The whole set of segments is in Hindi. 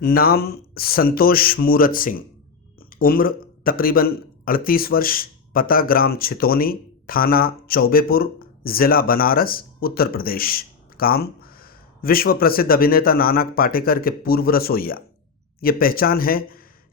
नाम संतोष मूरत सिंह। उम्र तकरीबन 38 वर्ष। पता ग्राम छितौनी, थाना चौबेपुर, ज़िला बनारस, उत्तर प्रदेश। काम विश्व प्रसिद्ध अभिनेता नाना पाटेकर के पूर्व रसोइया। ये पहचान है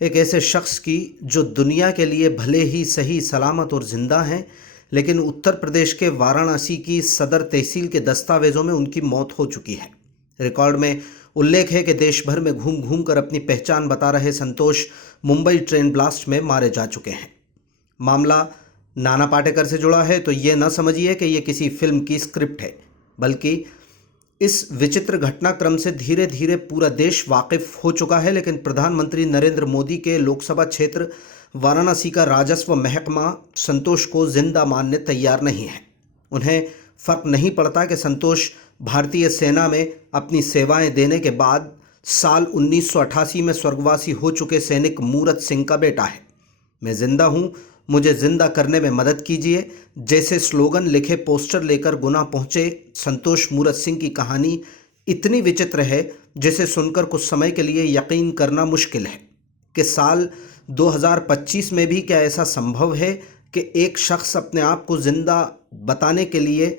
एक ऐसे शख्स की जो दुनिया के लिए भले ही सही सलामत और ज़िंदा हैं, लेकिन उत्तर प्रदेश के वाराणसी की सदर तहसील के दस्तावेज़ों में उनकी मौत हो चुकी है। रिकॉर्ड में उल्लेख है कि देश भर में घूम घूम कर अपनी पहचान बता रहे संतोष मुंबई ट्रेन ब्लास्ट में मारे जा चुके हैं। मामला नाना पाटेकर से जुड़ा है तो ये न समझिए कि ये किसी फिल्म की स्क्रिप्ट है, बल्कि इस विचित्र घटनाक्रम से धीरे धीरे पूरा देश वाकिफ हो चुका है। लेकिन प्रधानमंत्री नरेंद्र मोदी के लोकसभा क्षेत्र वाराणसी का राजस्व महकमा संतोष को जिंदा मानने तैयार नहीं है। उन्हें फर्क नहीं पड़ता कि संतोष भारतीय सेना में अपनी सेवाएं देने के बाद साल 1988 में स्वर्गवासी हो चुके सैनिक मूरत सिंह का बेटा है। मैं जिंदा हूं, मुझे जिंदा करने में मदद कीजिए जैसे स्लोगन लिखे पोस्टर लेकर गुना पहुंचे संतोष मूरत सिंह की कहानी इतनी विचित्र है जिसे सुनकर कुछ समय के लिए यकीन करना मुश्किल है कि साल 2025 में भी क्या ऐसा संभव है कि एक शख्स अपने आप को जिंदा बताने के लिए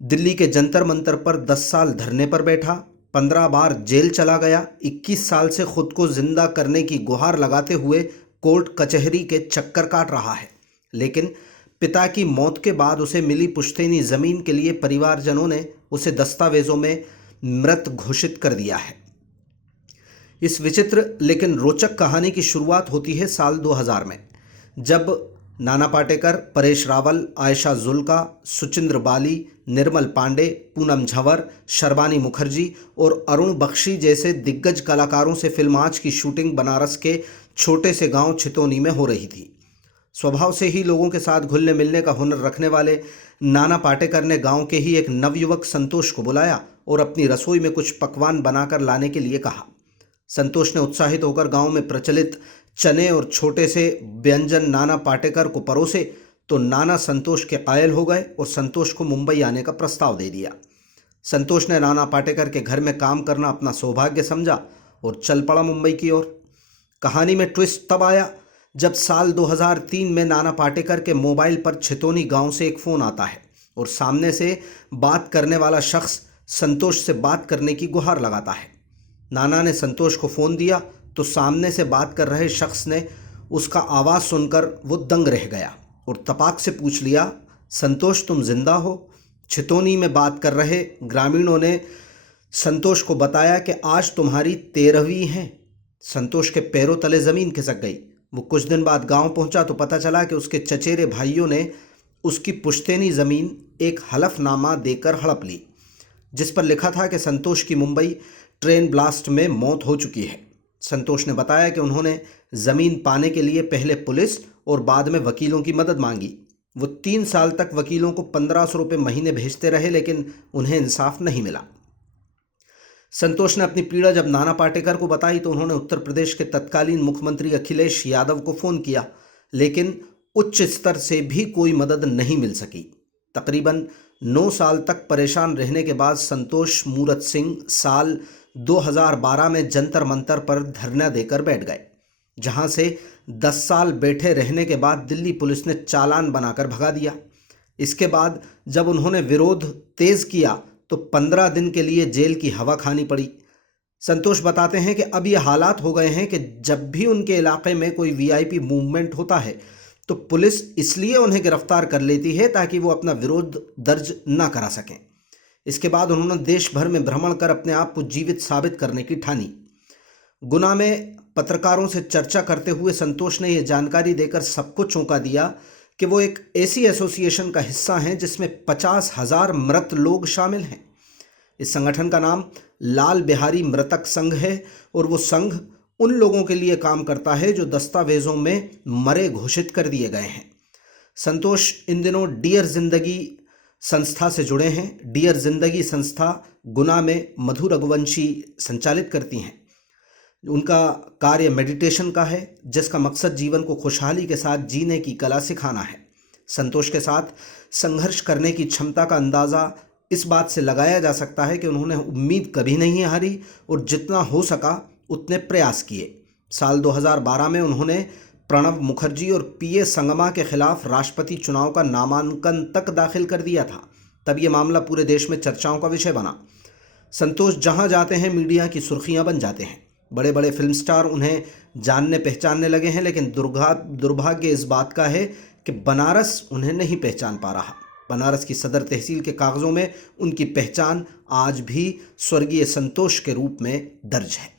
दिल्ली के जंतर मंतर पर 10 साल धरने पर बैठा, 15 बार जेल चला गया, 21 साल से खुद को जिंदा करने की गुहार लगाते हुए कोर्ट कचहरी के चक्कर काट रहा है, लेकिन पिता की मौत के बाद उसे मिली पुश्तैनी जमीन के लिए परिवारजनों ने उसे दस्तावेजों में मृत घोषित कर दिया है। इस विचित्र लेकिन रोचक कहानी की शुरुआत होती है साल 2000 में, जब नाना पाटेकर, परेश रावल, आयशा जुल्का, सुचिंद्र बाली, निर्मल पांडे, पूनम झंवर, शर्बानी मुखर्जी और अरुण बख्शी जैसे दिग्गज कलाकारों से फिल्म आज की शूटिंग बनारस के छोटे से गांव छितौनी में हो रही थी। स्वभाव से ही लोगों के साथ घुलने मिलने का हुनर रखने वाले नाना पाटेकर ने गांव के ही एक नवयुवक संतोष को बुलाया और अपनी रसोई में कुछ पकवान बनाकर लाने के लिए कहा। संतोष ने उत्साहित होकर गांव में प्रचलित चने और छोटे से व्यंजन नाना पाटेकर को परोसे तो नाना संतोष के कायल हो गए और संतोष को मुंबई आने का प्रस्ताव दे दिया। संतोष ने नाना पाटेकर के घर में काम करना अपना सौभाग्य समझा और चल पड़ा मुंबई की ओर। कहानी में ट्विस्ट तब आया जब साल 2003 में नाना पाटेकर के मोबाइल पर छितौनी गांव से एक फ़ोन आता है और सामने से बात करने वाला शख्स संतोष से बात करने की गुहार लगाता है। नाना ने संतोष को फ़ोन दिया तो सामने से बात कर रहे शख्स ने उसका आवाज़ सुनकर वो दंग रह गया और तपाक से पूछ लिया, संतोष तुम जिंदा हो? छितौनी में बात कर रहे ग्रामीणों ने संतोष को बताया कि आज तुम्हारी 13वीं है। संतोष के पैरों तले ज़मीन खिसक गई। वो कुछ दिन बाद गांव पहुंचा तो पता चला कि उसके चचेरे भाइयों ने उसकी पुश्तैनी ज़मीन एक हलफनामा देकर हड़प ली, जिस पर लिखा था कि संतोष की मुंबई ट्रेन ब्लास्ट में मौत हो चुकी है। संतोष ने बताया कि उन्होंने ज़मीन पाने के लिए पहले पुलिस और बाद में वकीलों की मदद मांगी। वो 3 साल तक वकीलों को 1500 रुपये महीने भेजते रहे, लेकिन उन्हें इंसाफ नहीं मिला। संतोष ने अपनी पीड़ा जब नाना पाटेकर को बताई तो उन्होंने उत्तर प्रदेश के तत्कालीन मुख्यमंत्री अखिलेश यादव को फ़ोन किया, लेकिन उच्च स्तर से भी कोई मदद नहीं मिल सकी। तकरीबन 9 साल तक परेशान रहने के बाद संतोष मूरत सिंह साल 2012 में जंतर मंतर पर धरना देकर बैठ गए, जहां से 10 साल बैठे रहने के बाद दिल्ली पुलिस ने चालान बनाकर भगा दिया। इसके बाद जब उन्होंने विरोध तेज किया तो 15 दिन के लिए जेल की हवा खानी पड़ी। संतोष बताते हैं कि अब ये हालात हो गए हैं कि जब भी उनके इलाके में कोई वीआईपी मूवमेंट होता है तो पुलिस इसलिए उन्हें गिरफ्तार कर लेती है ताकि वो अपना विरोध दर्ज ना करा सकें। इसके बाद उन्होंने देश भर में भ्रमण कर अपने आप को जीवित साबित करने की ठानी। गुना में पत्रकारों से चर्चा करते हुए संतोष ने यह जानकारी देकर सबको चौंका दिया कि वो एक ऐसी एसोसिएशन का हिस्सा हैं जिसमें 50,000 मृत लोग शामिल हैं। इस संगठन का नाम लाल बिहारी मृतक संघ है और वो संघ उन लोगों के लिए काम करता है जो दस्तावेजों में मरे घोषित कर दिए गए हैं। संतोष इन दिनों डियर जिंदगी संस्था से जुड़े हैं। डियर जिंदगी संस्था गुना में मधु रघुवंशी संचालित करती हैं। उनका कार्य मेडिटेशन का है, जिसका मकसद जीवन को खुशहाली के साथ जीने की कला सिखाना है। संतोष के साथ संघर्ष करने की क्षमता का अंदाज़ा इस बात से लगाया जा सकता है कि उन्होंने उम्मीद कभी नहीं हारी और जितना हो सका उतने प्रयास किए। साल 2012 में उन्होंने प्रणब मुखर्जी और पीए संगमा के खिलाफ राष्ट्रपति चुनाव का नामांकन तक दाखिल कर दिया था। तब ये मामला पूरे देश में चर्चाओं का विषय बना। संतोष जहां जाते हैं मीडिया की सुर्खियां बन जाते हैं। बड़े बड़े फिल्म स्टार उन्हें जानने पहचानने लगे हैं, लेकिन दुर्भाग्य इस बात का है कि बनारस उन्हें नहीं पहचान पा रहा। बनारस की सदर तहसील के कागजों में उनकी पहचान आज भी स्वर्गीय संतोष के रूप में दर्ज है।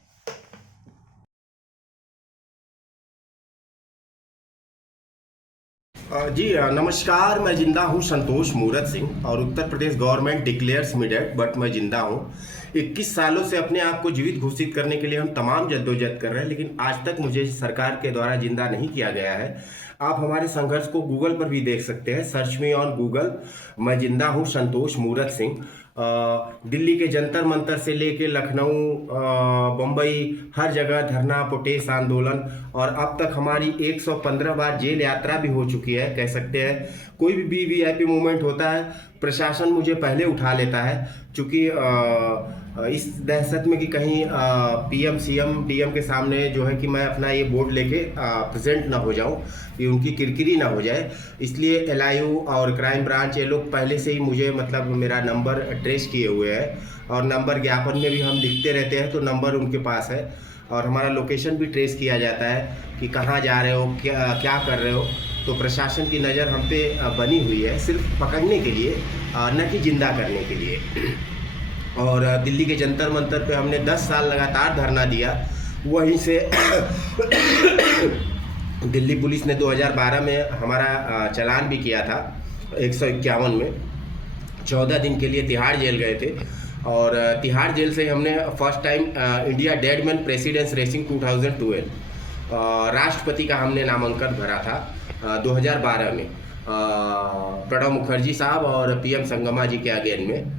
जी नमस्कार, मैं जिंदा हूँ संतोष मूरत सिंह और Uttar Pradesh government declares me dead, but मैं जिंदा हूँ। 21 सालों से अपने आप को जीवित घोषित करने के लिए हम तमाम जद्दोजहद कर रहे हैं, लेकिन आज तक मुझे सरकार के द्वारा जिंदा नहीं किया गया है। आप हमारे संघर्ष को गूगल पर भी देख सकते हैं, सर्च मी ऑन गूगल। मैं जिंदा हूँ संतोष मूरत सिंह। दिल्ली के जंतर मंतर से लेके लखनऊ, बम्बई, हर जगह धरना, प्रोटेस्ट, आंदोलन, और अब तक हमारी 115 बार जेल यात्रा भी हो चुकी है, कह सकते हैं। कोई भी वीआईपी मूवमेंट होता है, प्रशासन मुझे पहले उठा लेता है, क्योंकि इस दहशत में कि कहीं पीएम सीएम डीएम के सामने जो है कि मैं अपना ये बोर्ड लेके प्रेजेंट ना हो जाऊं, कि उनकी किरकिरी ना हो जाए। इसलिए एलआईयू और क्राइम ब्रांच ये लोग पहले से ही मुझे मतलब मेरा नंबर ट्रेस किए हुए हैं, और नंबर ज्ञापन में भी हम लिखते रहते हैं तो नंबर उनके पास है, और हमारा लोकेशन भी ट्रेस किया जाता है कि कहाँ जा रहे हो, क्या कर रहे हो। तो प्रशासन की नज़र हम पे बनी हुई है, सिर्फ पकड़ने के लिए, न कि जिंदा करने के लिए। और दिल्ली के जंतर मंतर पे हमने 10 साल लगातार धरना दिया। वहीं से दिल्ली पुलिस ने 2012 में हमारा चालान भी किया था 151 में। 14 दिन के लिए तिहाड़ जेल गए थे, और तिहाड़ जेल से हमने first time India dead man precedence racing 2012 राष्ट्रपति का हमने नामांकन भरा था 2012 में, प्रणब मुखर्जी साहब और पीएम संगमा जी के अगेन में।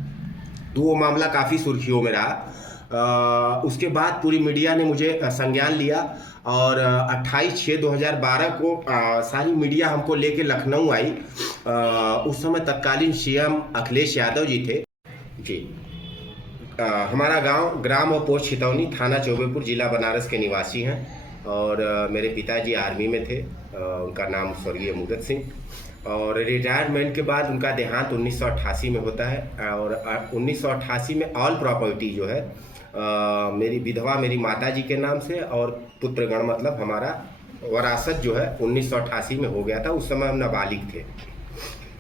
तो वो मामला काफ़ी सुर्खियों में रहा। उसके बाद पूरी मीडिया ने मुझे संज्ञान लिया, और 28/6/2012 को सारी मीडिया हमको लेके लखनऊ आई। उस समय तत्कालीन सीएम अखिलेश यादव जी थे जी। हमारा ग्राम और पोस्ट छितौनी, थाना चौबेपुर, जिला बनारस के निवासी हैं, और मेरे पिताजी आर्मी में थे। उनका नाम स्वर्गीय मूरत सिंह, और रिटायरमेंट के बाद उनका देहांत 1988 में होता है। और 1988 में ऑल प्रॉपर्टी जो है मेरी विधवा मेरी माताजी के नाम से, और पुत्रगण मतलब हमारा वरासत जो है 1988 में हो गया था। उस समय हम नाबालिग थे।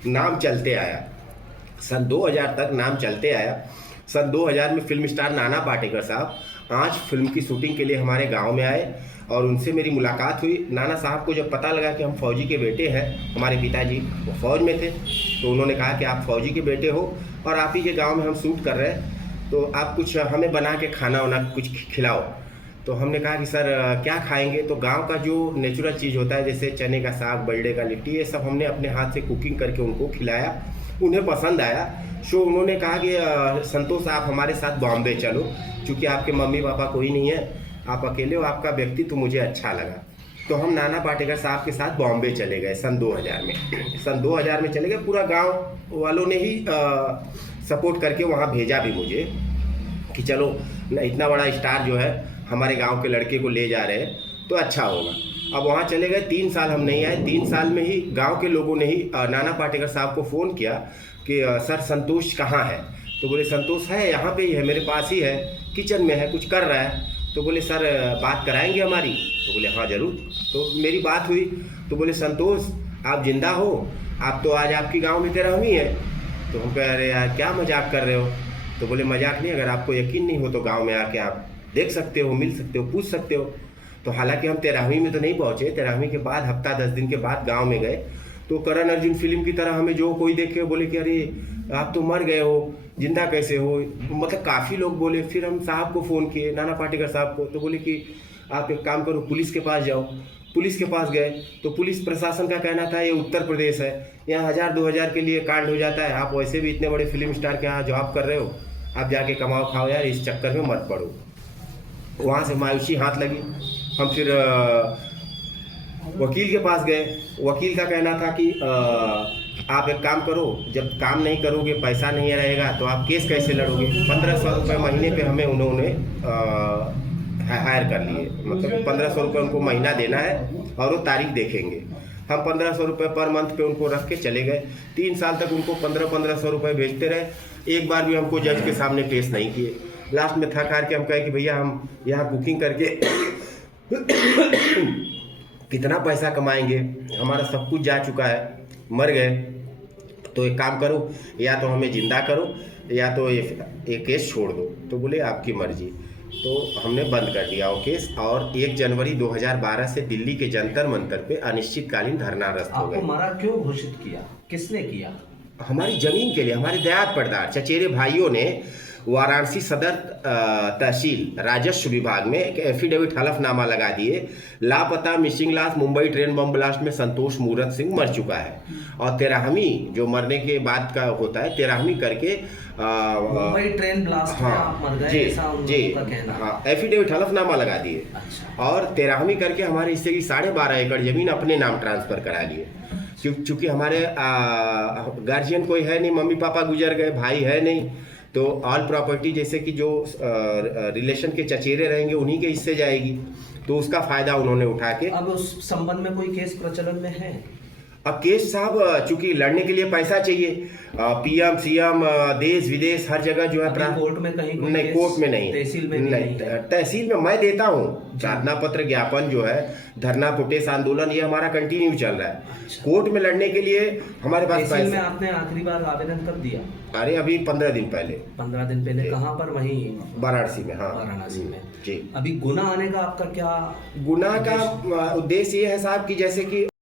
नाम चलते आया, सन 2000 तक नाम चलते आया। सन 2000 में फिल्म स्टार नाना पाटेकर साहब आज फिल्म की शूटिंग के लिए हमारे गांव में आए, और उनसे मेरी मुलाकात हुई। नाना साहब को जब पता लगा कि हम फौजी के बेटे हैं, हमारे पिताजी वो फौज में थे, तो उन्होंने कहा कि आप फौजी के बेटे हो और आप ही के गांव में हम शूट कर रहे हैं, तो आप कुछ हमें बना के खाना वाना कुछ खिलाओ। तो हमने कहा कि सर क्या खाएंगे। तो गांव का जो नेचुरल चीज़ होता है, जैसे चने का साग, बल्डे का लिट्टी, ये सब हमने अपने हाथ से कुकिंग करके उनको खिलाया। उन्हें पसंद आया। सो उन्होंने कहा कि संतोष आप हमारे साथ बॉम्बे चलो, क्योंकि आपके मम्मी पापा कोई नहीं है, आप अकेले हो, आपका व्यक्तित्व मुझे अच्छा लगा। तो हम नाना पाटेकर साहब के साथ बॉम्बे चले गए सन 2000 में। सन 2000 में चले गए, पूरा गांव वालों ने ही सपोर्ट करके वहाँ भेजा भी मुझे कि चलो इतना बड़ा स्टार जो है हमारे गांव के लड़के को ले जा रहे हैं तो अच्छा होगा। अब वहाँ चले गए, 3 साल हम नहीं आए। 3 साल में ही गांव के लोगों ने ही नाना पाटेकर साहब को फ़ोन किया कि सर संतोष कहाँ है। तो बोले संतोष है यहाँ पे ही है, मेरे पास ही है, किचन में है, कुछ कर रहा है। तो बोले सर बात कराएंगे हमारी। तो बोले हाँ ज़रूर। तो मेरी बात हुई। तो बोले संतोष आप जिंदा हो, आप तो आज आपकी गाँव में 13वीं है। तो हम कह रहे यार क्या मजाक कर रहे हो। तो बोले मजाक नहीं, अगर आपको यकीन नहीं हो तो गाँव में आके आप देख सकते हो, मिल सकते हो, पूछ सकते हो। तो हालांकि हम 13वीं में तो नहीं पहुँचे, 13वीं के बाद हफ्ता 10 दिन के बाद गाँव में गए। तो करण अर्जुन फिल्म की तरह हमें जो कोई देखे बोले कि अरे आप तो मर गए हो, जिंदा कैसे हो, मतलब काफ़ी लोग बोले। फिर हम साहब को फ़ोन किए, नाना पाटेकर साहब को। तो बोले कि आप एक काम करो, पुलिस के पास जाओ। पुलिस के पास गए तो पुलिस प्रशासन का कहना था ये उत्तर प्रदेश है, यहाँ 1000-2000 के लिए कांड हो जाता है, आप वैसे भी इतने बड़े फिल्म स्टार के यहाँ जॉब कर रहे हो, आप जाके कमाओ खाओ यार, इस चक्कर में मत पड़ो। वहाँ से मायूसी हाथ लगी। हम फिर वकील के पास गए। वकील का कहना था कि आप एक काम करो, जब काम नहीं करोगे, पैसा नहीं रहेगा तो आप केस कैसे लड़ोगे। 1500 रुपये महीने पे हमें उन्होंने हायर कर लिए, मतलब 1500 रुपये उनको महीना देना है और वो तारीख देखेंगे। हम 1500 रुपये पर मंथ पे उनको रख के चले गए। 3 साल तक उनको 1500 रुपये भेजते रहे। एक बार भी हमको जज के सामने पेश नहीं किए। लास्ट में थक हार के हम कहे कि भैया हम यहाँ बुकिंग करके कितना पैसा कमाएंगे, हमारा सब कुछ जा चुका है, मर गए, तो एक काम करो, या तो हमें ज़िंदा करो या तो ये केस छोड़ दो। तो बोले आपकी मर्जी। तो हमने बंद कर दिया वो केस और 1 जनवरी 2012 से दिल्ली के जंतर मंतर पे अनिश्चितकालीन धरनारस्त हो गए। आपको मरा क्यों घोषित किया, किसने किया? हमारी जमीन के लिए, हमारे दयाद परदार चचेरे भाइयों ने वाराणसी सदर तहसील राजस्व विभाग में एक एफिडेविट हलफनामा लगा दिए। लापता मिसिंग लाश मुंबई ट्रेन बम ब्लास्ट में संतोष मूरत सिंह मर चुका है और 13वीं जो मरने के बाद का होता है 13वीं करके मुंबई ट्रेन ब्लास्ट में आप मर गए, ऐसा उन लोगों का कहना है। हाँ, एफिडेविट हलफनामा लगा दिए। अच्छा। और 13वीं करके हमारे हिस्से की 12.5 एकड़ जमीन अपने नाम ट्रांसफर करा लिए। चूंकि हमारे गार्जियन कोई है नहीं, मम्मी पापा गुजर गए, भाई है नहीं, तो ऑल प्रॉपर्टी जैसे कि जो रिलेशन के चचेरे रहेंगे उन्हीं के हिस्से जाएगी, तो उसका फायदा उन्होंने उठा के। अब उस संबंध में कोई केस प्रचलन में है? अब केस साहब चूंकि लड़ने के लिए पैसा चाहिए, पीएम सीएम देश विदेश हर जगह जो है कोर्ट में कहीं कोई नहीं, केस? कोर्ट में नहीं, तहसील में नहीं है? तहसील में मैं देता हूँ प्रार्थना पत्र, ज्ञापन जो है, धरना प्रोटेस्ट आंदोलन, ये हमारा कंटिन्यू चल रहा है। अच्छा। कोर्ट में लड़ने के लिए हमारे पास तहसील में पैसा। आपने आखिरी बार आवेदन कब दिया? अरे अभी 15 दिन पहले। 15 दिन पहले कहाँ पर? वहीं वाराणसी में। हाँ, वाराणसी में जी। अभी गुना आने का आपका क्या? गुनाह का उद्देश्य ये है साहब कि जैसे कि